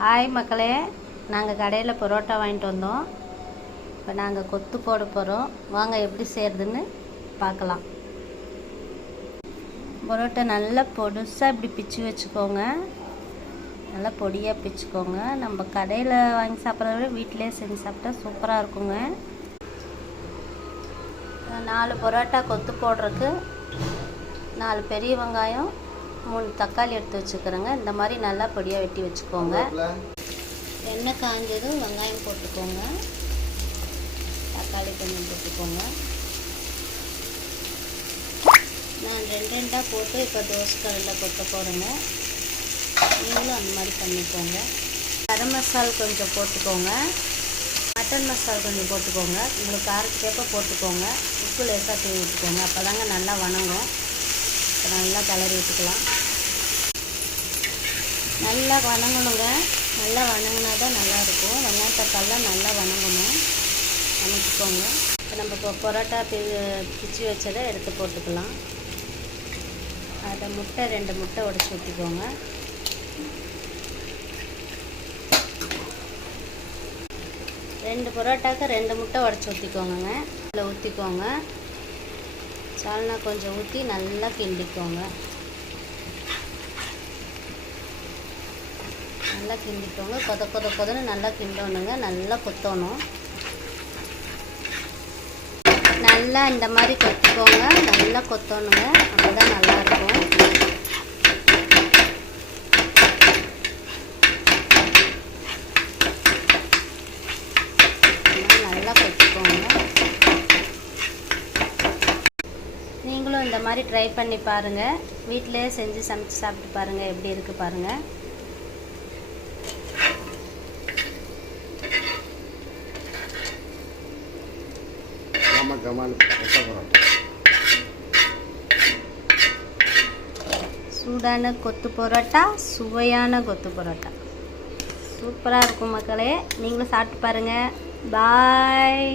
Hi மக்களே, நாங்கள் கடையில் பரோட்டா வாங்கிட்டு வந்தோம். இப்போ நாங்கள் கொத்து போட போகிறோம். வாங்க எப்படி செய்கிறதுன்னு பார்க்கலாம். பரோட்டா நல்லா பொடுசாக இப்படி பிச்சு வச்சுக்கோங்க. நல்லா பொடியாக பிச்சுக்கோங்க. நம்ம கடையில் வாங்கி சாப்பிட்றத விட வீட்டிலே செஞ்சு சாப்பிட்டா சூப்பராக இருக்குங்க. 4 பரோட்டா கொத்து போடுறதுக்கு 4 பெரிய வெங்காயம், 3 தக்காளி எடுத்து வச்சுக்கிறேங்க. இந்த மாதிரி நல்லா பொடியாக வெட்டி வச்சுக்கோங்க. எண்ணெய் காஞ்சதும் வெங்காயம் போட்டுக்கோங்க, தக்காளி கொஞ்சம் போட்டுக்கோங்க. நான் 2 போட்டு இப்போ தோசை கல்லில் கொத்த போகிறேங்க. நீங்களும் அந்த மாதிரி பண்ணிக்கோங்க. கரம் மசாலா கொஞ்சம் போட்டுக்கோங்க, மட்டன் மசாலா கொஞ்சம் போட்டுக்கோங்க. உங்களுக்கு காரத்துக்கேற்ப போட்டுக்கோங்க. உப்பு லேசாக தூவி விட்டுக்கோங்க. அப்போ தாங்க நல்லா வணங்கும். இப்போ நல்லா கிளறி விட்டுக்கலாம். நல்லா வணங்கணுங்க. நல்லா வணங்கினா தான் நல்லாயிருக்கும். வெங்காயம் தக்காளிலாம் நல்லா வணங்கணும். வணக்கிக்கோங்க. இப்போ நம்ம இப்போ பரோட்டா பிச்சு வச்சதை எடுத்து போட்டுக்கலாம். அதை 2 முட்டை உடச்சி ஊற்றிக்கோங்க. ரெண்டு பரோட்டாவுக்கு 2 முட்டை உடச்சி ஊற்றிக்கோங்க. அதில் ஊற்றிக்கோங்க. சால்னா கொஞ்சம் ஊற்றி நல்லா கிண்டிக்கோங்க. நல்லா கிண்டிக்கோங்க. கொதன்னு நல்லா கிண்டணுங்க. நல்லா கொத்தணும். நல்லா இந்த மாதிரி கொத்திக்கோங்க. நல்லா கொத்தணுங்க. அப்போ தான் நல்லாயிருக்கும். நல்லா கொத்திக்கோங்க. நீங்களும் இந்த மாதிரி ட்ரை பண்ணி பாருங்கள். வீட்டிலே செஞ்சு சமைச்சு சாப்பிட்டு பாருங்கள். எப்படி இருக்குது பாருங்கள். சூடான கொத்து பரோட்டா, சுவையான கொத்து பரோட்டா சூப்பராக இருக்கும் மக்களே. நீங்களும் சாப்பிட்டு பாருங்கள். பாய்.